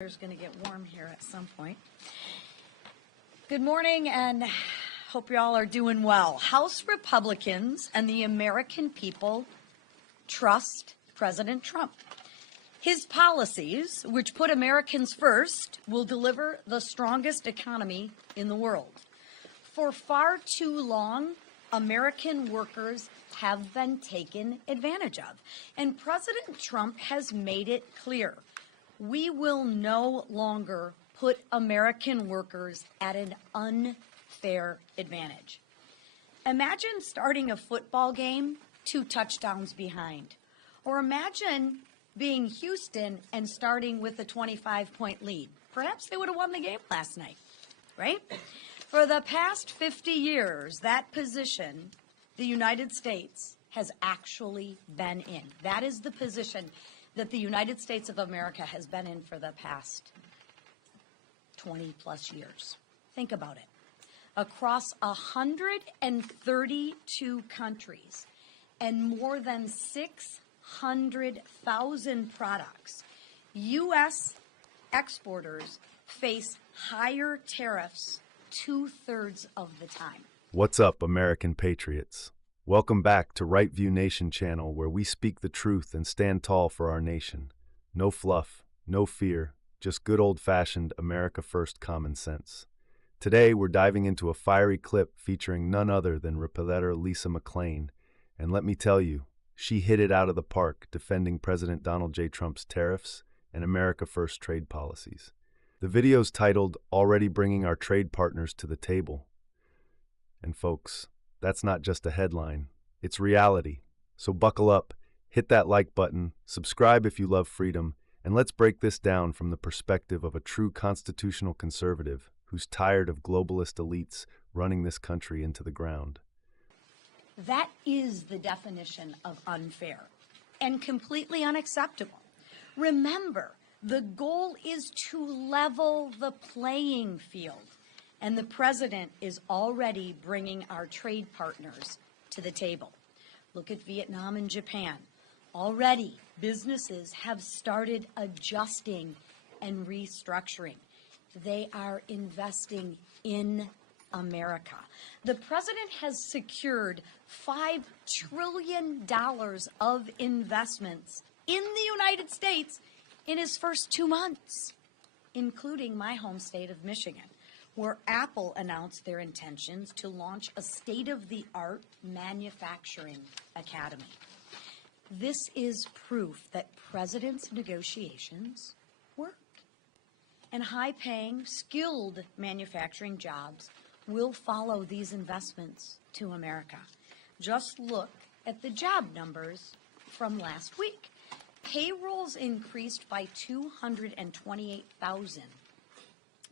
It's going to get warm here at some point. Good morning, and hope you all are doing well. House Republicans and the American people trust President Trump. His policies, which put Americans first, will deliver the strongest economy in the world. For far too long, American workers have been taken advantage of, and President Trump has made it clear. We will no longer put American workers at an unfair advantage. Imagine starting a football game 2 touchdowns behind. Or imagine being Houston and starting with a 25-point lead. Perhaps they would have won the game last night, right? For the past 50 years, that position the United States has actually been in. That is the position that the United States of America has been in for the past 20 plus years. Think about it. Across 132 countries and more than 600,000 products, U.S. exporters face higher tariffs 2/3 of the time. What's up, American patriots? Welcome back to Right View Nation channel, where we speak the truth and stand tall for our nation. No fluff, no fear, just good old-fashioned America First common sense. Today, we're diving into a fiery clip featuring none other than Representative Lisa McClain. And let me tell you, she hit it out of the park defending President Donald J. Trump's tariffs and America First trade policies. The video's titled, "Already Bringing Our Trade Partners to the Table." And folks, that's not just a headline, it's reality. So buckle up, hit that like button, subscribe if you love freedom, and let's break this down from the perspective of a true constitutional conservative who's tired of globalist elites running this country into the ground. That is the definition of unfair and completely unacceptable. Remember, the goal is to level the playing field. And the president is already bringing our trade partners to the table. Look at Vietnam and Japan. Already, businesses have started adjusting and restructuring. They are investing in America. The president has secured $5 trillion of investments in the United States in his first 2 months, including my home state of Michigan, where Apple announced their intentions to launch a state-of-the-art manufacturing academy. This is proof that president's negotiations work. And high-paying, skilled manufacturing jobs will follow these investments to America. Just look at the job numbers from last week. Payrolls increased by 228,000.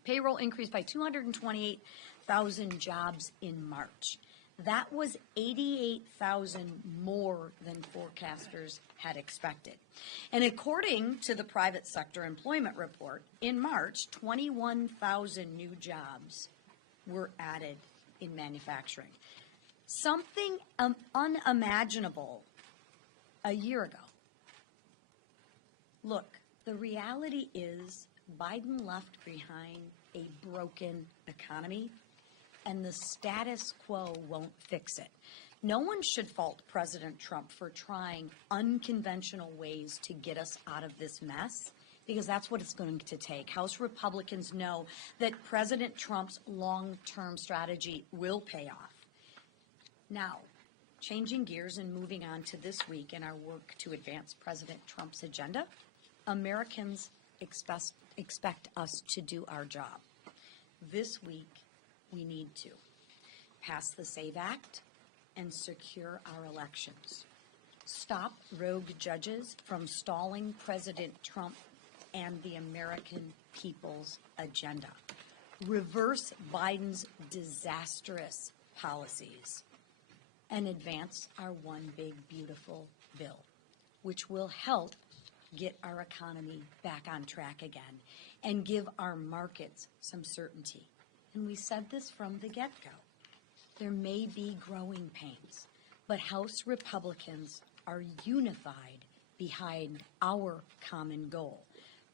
Payroll increased by 228,000 jobs in March. That was 88,000 more than forecasters had expected. And according to the private sector employment report, in March, 21,000 new jobs were added in manufacturing. Something unimaginable a year ago. Look, the reality is Biden left behind a broken economy, and the status quo won't fix it. No one should fault President Trump for trying unconventional ways to get us out of this mess, because that's what it's going to take. House Republicans know that President Trump's long-term strategy will pay off. Now, changing gears and moving on to this week in our work to advance President Trump's agenda, Americans expect us to do our job. This week, we need to pass the SAVE Act and secure our elections. Stop rogue judges from stalling President Trump and the American people's agenda. Reverse Biden's disastrous policies and advance our one big beautiful bill, which will help get our economy back on track again and give our markets some certainty. And we said this from the get-go. There may be growing pains, but House Republicans are unified behind our common goal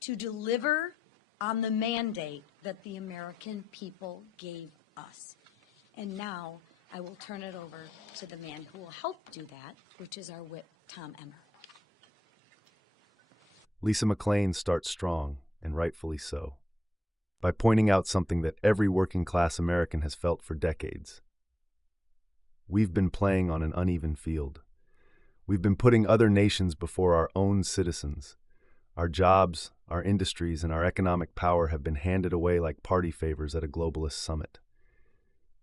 to deliver on the mandate that the American people gave us. And now I will turn it over to the man who will help do that, which is our whip, Tom Emmer. Lisa McClain starts strong, and rightfully so, by pointing out something that every working-class American has felt for decades. We've been playing on an uneven field. We've been putting other nations before our own citizens. Our jobs, our industries, and our economic power have been handed away like party favors at a globalist summit.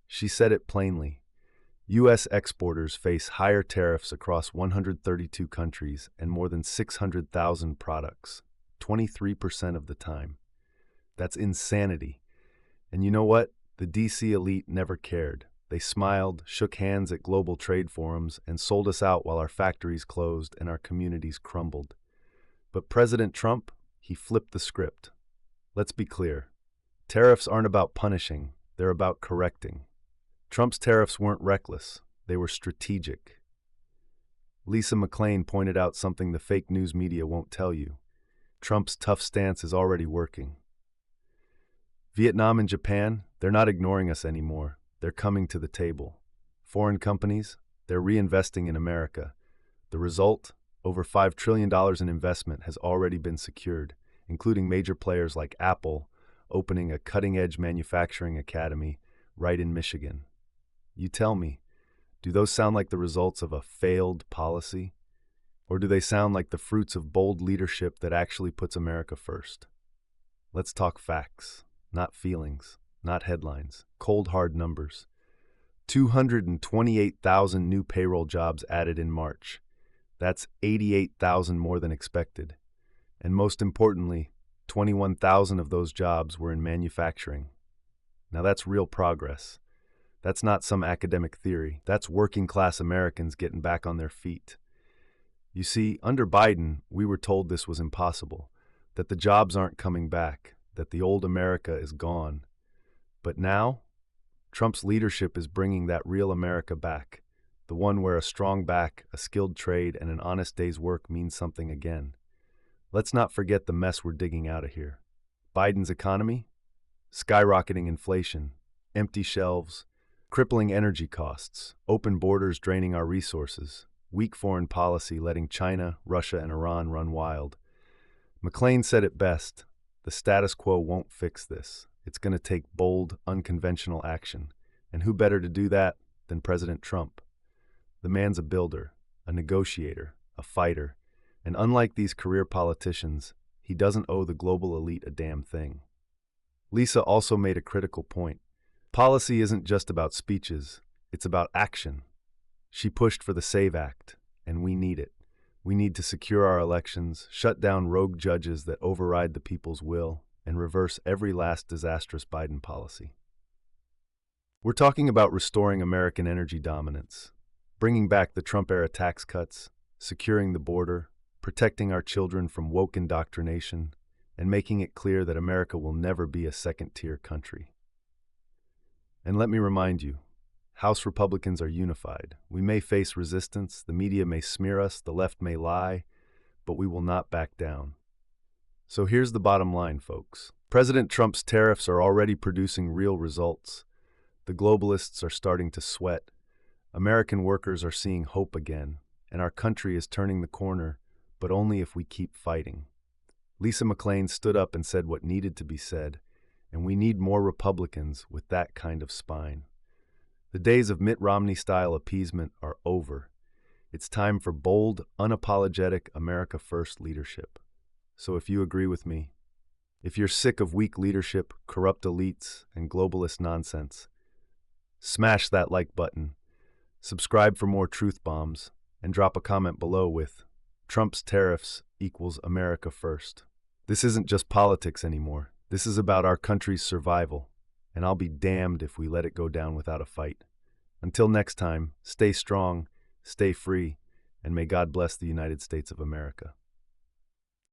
She said it plainly. U.S. exporters face higher tariffs across 132 countries and more than 600,000 products, 23% of the time. That's insanity. And you know what? The D.C. elite never cared. They smiled, shook hands at global trade forums, and sold us out while our factories closed and our communities crumbled. But President Trump, he flipped the script. Let's be clear. Tariffs aren't about punishing, they're about correcting. Trump's tariffs weren't reckless, they were strategic. Lisa McClain pointed out something the fake news media won't tell you. Trump's tough stance is already working. Vietnam and Japan, they're not ignoring us anymore. They're coming to the table. Foreign companies, they're reinvesting in America. The result? Over $5 trillion in investment has already been secured, including major players like Apple opening a cutting-edge manufacturing academy right in Michigan. You tell me, do those sound like the results of a failed policy? Or do they sound like the fruits of bold leadership that actually puts America first? Let's talk facts, not feelings, not headlines, cold hard numbers. 228,000 new payroll jobs added in March. That's 88,000 more than expected. And most importantly, 21,000 of those jobs were in manufacturing. Now that's real progress. That's not some academic theory. That's working-class Americans getting back on their feet. You see, under Biden, we were told this was impossible, that the jobs aren't coming back, that the old America is gone. But now, Trump's leadership is bringing that real America back, the one where a strong back, a skilled trade, and an honest day's work means something again. Let's not forget the mess we're digging out of here. Biden's economy? Skyrocketing inflation, empty shelves, crippling energy costs, open borders draining our resources, weak foreign policy letting China, Russia, and Iran run wild. McClain said it best, the status quo won't fix this. It's going to take bold, unconventional action. And who better to do that than President Trump? The man's a builder, a negotiator, a fighter, and unlike these career politicians, he doesn't owe the global elite a damn thing. Lisa also made a critical point. Policy isn't just about speeches, it's about action. She pushed for the SAVE Act, and we need it. We need to secure our elections, shut down rogue judges that override the people's will, and reverse every last disastrous Biden policy. We're talking about restoring American energy dominance, bringing back the Trump-era tax cuts, securing the border, protecting our children from woke indoctrination, and making it clear that America will never be a second-tier country. And let me remind you, House Republicans are unified. We may face resistance, the media may smear us, the left may lie, but we will not back down. So here's the bottom line, folks. President Trump's tariffs are already producing real results. The globalists are starting to sweat. American workers are seeing hope again, and our country is turning the corner, but only if we keep fighting. Lisa McClain stood up and said what needed to be said, and we need more Republicans with that kind of spine. The days of Mitt Romney-style appeasement are over. It's time for bold, unapologetic America First leadership. So if you agree with me, if you're sick of weak leadership, corrupt elites, and globalist nonsense, smash that like button, subscribe for more truth bombs, and drop a comment below with Trump's tariffs equals America First. This isn't just politics anymore. This is about our country's survival, and I'll be damned if we let it go down without a fight. Until next time, stay strong, stay free, and may God bless the United States of America.